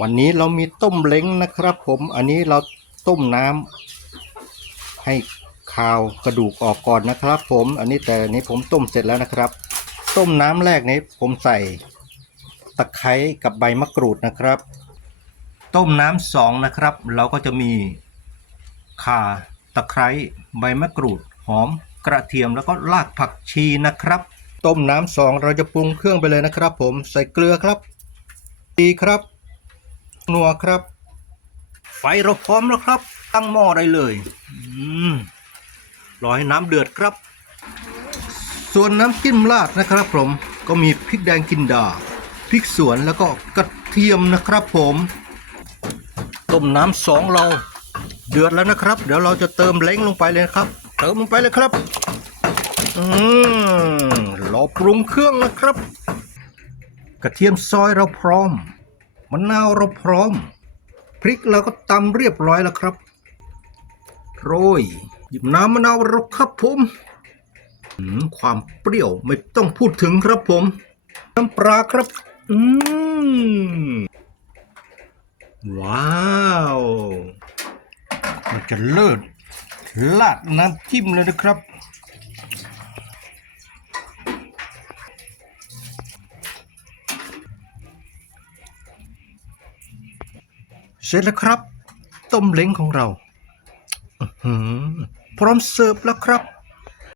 วันนี้เรามีต้มเล้งนะครับ ผมอันนี้เราต้มน้ำให้คาวกระดูกออกก่อนนะครับ ผมอันนี้แต่อันนี้ผมต้มเสร็จแล้วนะครับ ต้มน้ำแรกนี้ผมใส่ตะไคร้กับใบมะกรูดนะครับ ต้มน้ำสองนะครับ เราก็จะมีข่าตะไคร้ใบมะกรูด หอมกระเทียมแล้วก็รากผักชีนะครับ ต้มน้ำสองเราจะปรุงเครื่องไปเลยนะครับ ผมใส่เกลือครับดีครับ นัวครับ ไฟเราพร้อมแล้วครับ ตั้งหม้อได้เลยอืมรอให้น้ำเดือดครับ ส่วนน้ำจิ้มราดนะครับผมก็มีพริกแดงกินดาพริกสวนแล้วก็กระเทียมนะครับผมต้มน้ำสองเราเดือดแล้วนะครับ เดี๋ยวเราจะเติมเล้งลงไปเลยครับ เติมลงไปเลยครับ อืมเราปรุงเครื่องนะครับ กระเทียมซอยเราพร้อม มะนาวเราพร้อม พริกเราก็ตำเรียบร้อยแล้วครับ โรยหยิบน้ำมะนาวเราครับผมอืมความเปรี้ยวไม่ต้องพูดถึงครับผม น้ำปลาครับ อืม ว้าว มันจะเลิศลาดน้ำจิ้มเลยนะครับ เสร็จแล้วครับ ต้มเล้งของเราพร้อมเสิร์ฟแล้วครับ